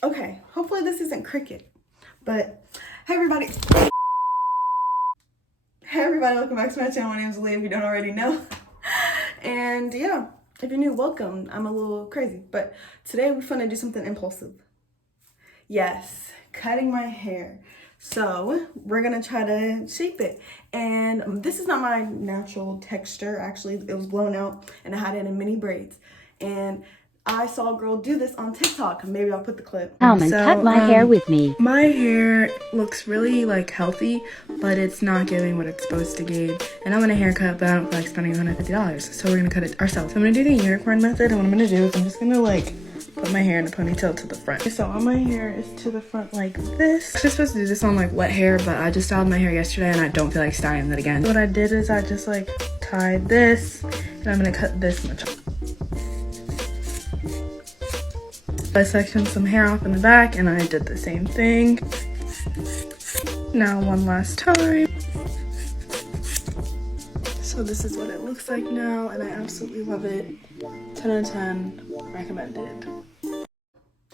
Okay, hopefully this isn't cricket, but hey everybody. Hey everybody, welcome back to my channel. My name is Aliyah, if you don't already know. And yeah, if you're new, welcome. I'm a little crazy, but today we're gonna do something impulsive. Yes, cutting my hair. So we're gonna try to shape it. And this is not my natural texture. Actually, it was blown out and I had it in mini braids. And I saw a girl do this on TikTok. Maybe I'll put the clip. Come and cut my hair with me. My hair looks really like healthy, but it's not giving what it's supposed to give. And I want a haircut, but I don't feel like spending $150. So we're gonna cut it ourselves. So I'm gonna do the unicorn method, and what I'm gonna do is I'm just gonna like put my hair in a ponytail to the front. So all my hair is to the front like this. I'm just supposed to do this on like wet hair, but I just styled my hair yesterday and I don't feel like styling it again. So what I did is I just like tied this, and I'm gonna cut this much off. I sectioned some hair off in the back and I did the same thing. Now one last time. So this is what it looks like now and I absolutely love it. 10 out of 10, recommended.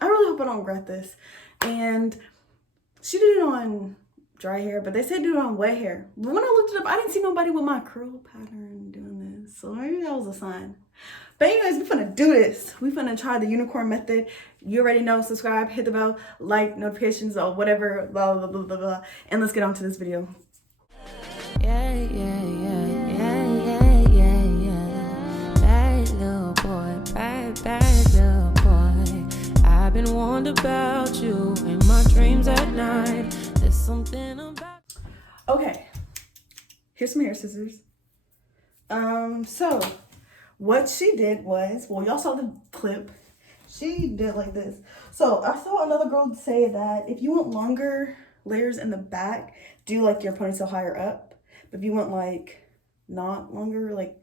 I really hope I don't regret this. And she did it on dry hair, but they said do it on wet hair. But when I looked it up, I didn't see nobody with my curl pattern doing this. So maybe that was a sign. But anyways, we're finna do this. We're finna try the unicorn method. You already know, subscribe, hit the bell, like, notifications, or whatever, blah, blah, blah, blah, blah. And let's get on to this video. Yeah, yeah, yeah, yeah, yeah, yeah, yeah. Bad little boy, bad little boy. I've been wondering about you in my dreams at night. There's something about... Okay, here's some hair scissors. So what she did was, well, y'all saw the clip. She did like this. So I saw another girl say that if you want longer layers in the back, do like your ponytail higher up. But if you want like not longer, like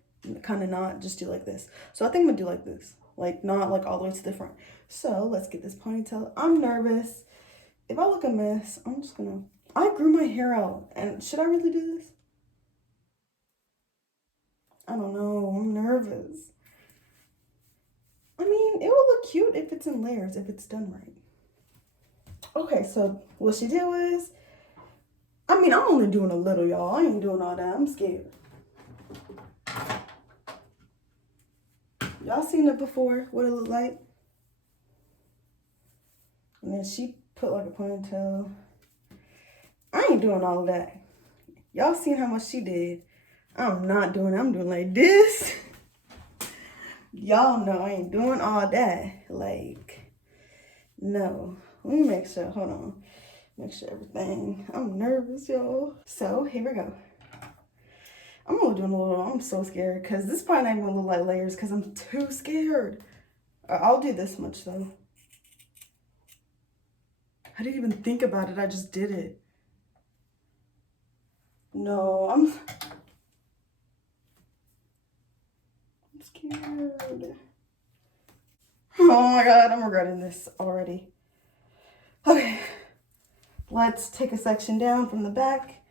kind of not, just do like this. So I think I'm gonna do like this, like not like all the way to the front. So let's get this ponytail. I'm nervous. If I look a mess, I'm just gonna, I grew my hair out, and should I really do this? I don't know, I'm nervous. I mean, it will look cute if it's in layers, if it's done right. Okay, so what she did was, I mean, I'm only doing a little, y'all. I ain't doing all that. I'm scared. Y'all seen it before, what it looked like? And then she put like a ponytail. I ain't doing all of that. Y'all seen how much she did. I'm not doing it. I'm doing like this. Y'all know I ain't doing all that. Like, no. Let me make sure. Hold on. Make sure everything. I'm nervous, y'all. So, here we go. I'm only doing a little. I'm so scared because this probably not even gonna look like layers because I'm too scared. I'll do this much, though. I didn't even think about it. I just did it. No, I'm scared. Oh my God, I'm regretting this already. Okay, let's take a section down from the back.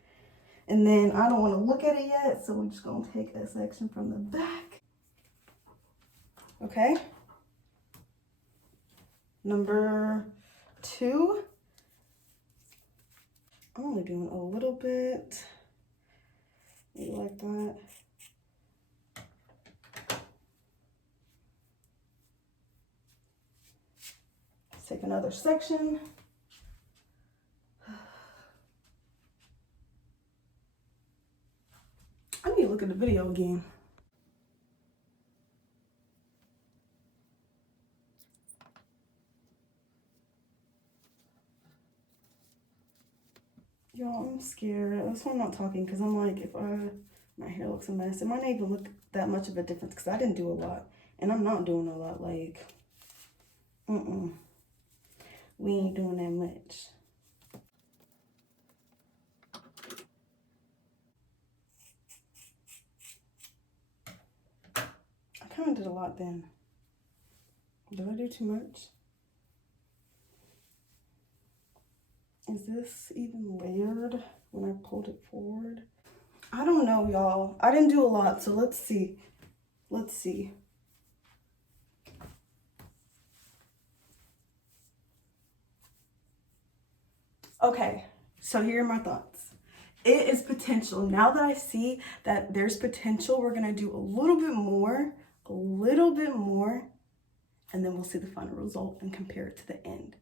And then I don't want to look at it yet, so we're just going to take a section from the back. Okay. Number 2. I'm only doing a little bit. Maybe like that. Let's take another section. I need to look at the video again. Y'all, I'm scared. That's why I'm not talking, because I'm like, if my hair looks a mess, it might not even look that much of a difference, because I didn't do a lot. And I'm not doing a lot, like, we ain't doing that much. I kind of did a lot then. Did I do too much? Is this even layered when I pulled it forward? I don't know, y'all. I didn't do a lot, so let's see. Let's see. Okay, so here are my thoughts. It is potential. Now that I see that there's potential, we're gonna do a little bit more, and then we'll see the final result and compare it to the end.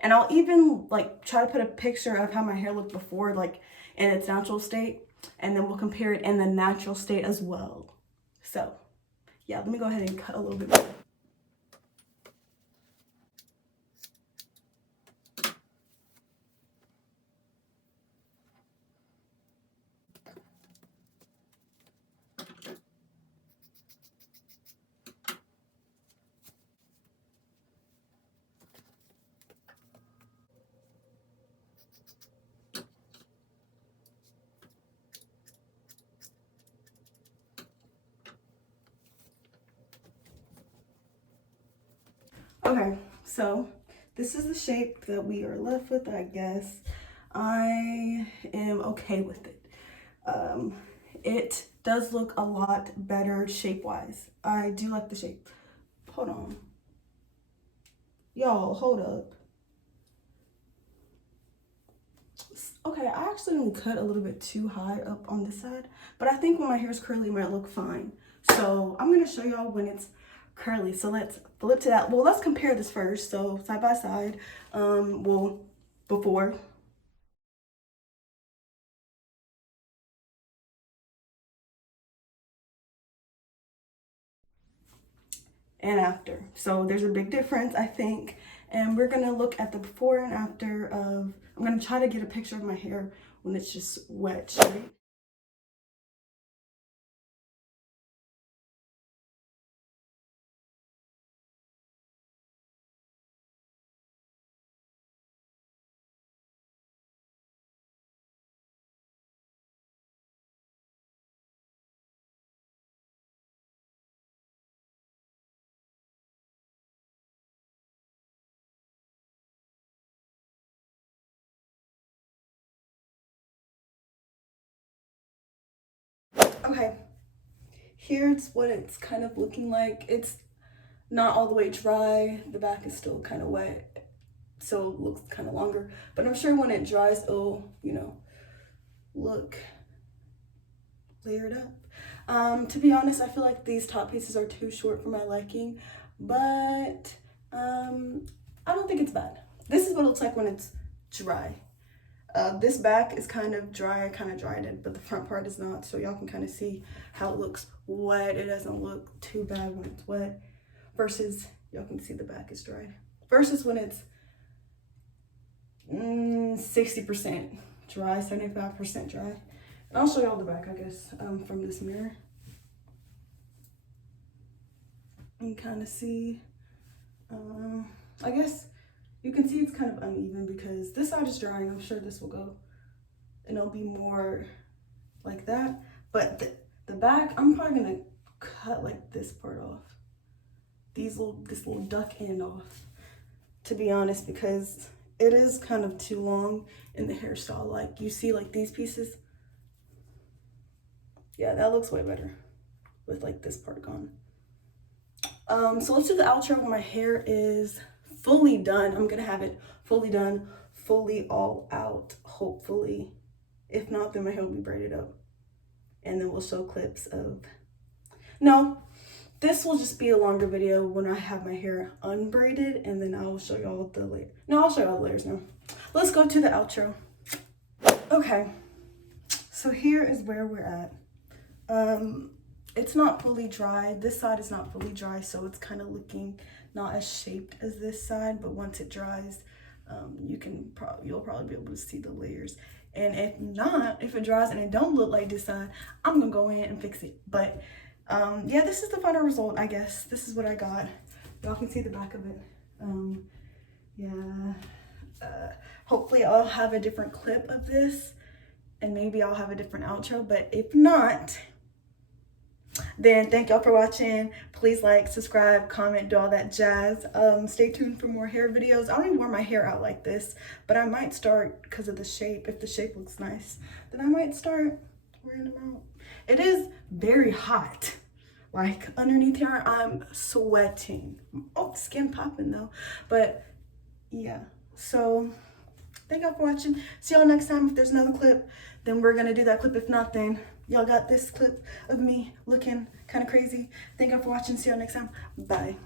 And I'll even like try to put a picture of how my hair looked before, like in its natural state, and then we'll compare it in the natural state as well. So yeah, let me go ahead and cut a little bit more. Okay, so this is the shape that we are left with, I guess. I am okay with it. It does look a lot better shape-wise. I do like the shape. Hold on. Y'all, hold up. Okay, I actually didn't cut a little bit too high up on this side, but I think when my hair is curly, it might look fine. So I'm gonna show y'all when it's curly. So let's flip to that. Well, let's compare this first. So side by side, well, before. And after. So there's a big difference, I think. And we're gonna look at the before and after of, I'm gonna try to get a picture of my hair when it's just wet, straight. Okay, here's what it's kind of looking like. It's not all the way dry. The back is still kind of wet, so it looks kind of longer. But I'm sure when it dries, it'll, you know, look layered up. To be honest, I feel like these top pieces are too short for my liking, but I don't think it's bad. This is what it looks like when it's dry. This back is kind of dry. I kind of dried it, but the front part is not, so y'all can kind of see how it looks wet. It doesn't look too bad when it's wet, versus y'all can see the back is dry, versus when it's 60% dry, 75% dry. And I'll show y'all the back, I guess, from this mirror. You can kind of see, I guess you can see it's kind of uneven because this side is drying. I'm sure this will go and it'll be more like that. But the back, I'm probably gonna cut like this part off. This little duck end off, to be honest, because it is kind of too long in the hairstyle. Like you see like these pieces. Yeah, that looks way better with like this part gone. So let's do the outro when my hair is fully done. I'm gonna have it fully done, fully all out, hopefully. If not, then my hair will be braided up. And then we'll show clips of, no, this will just be a longer video when I have my hair unbraided, and then I will show y'all the layer. No, I'll show y'all the layers now. Let's go to the outro. Okay, so here is where we're at. It's not fully dry. This side is not fully dry, so it's kind of looking not as shaped as this side, but once it dries, you'll probably be able to see the layers. And if not, if it dries and it don't look like this side, I'm gonna go in and fix it. But yeah, this is the final result, I guess. This is what I got. Y'all can see the back of it. Yeah. Hopefully I'll have a different clip of this, and maybe I'll have a different outro, but if not, then thank y'all for watching. Please like, subscribe, comment, do all that jazz. Stay tuned for more hair videos. I don't even wear my hair out like this, but I might start, because of the shape, if the shape looks nice, then I might start wearing them out. It is very hot. Like underneath here, I'm sweating. Oh, skin popping though. But yeah, so Thank y'all for watching. See y'all next time. If there's another clip, then we're gonna do that clip. If not, then y'all got this clip of me looking kind of crazy. Thank y'all for watching. See y'all next time. Bye.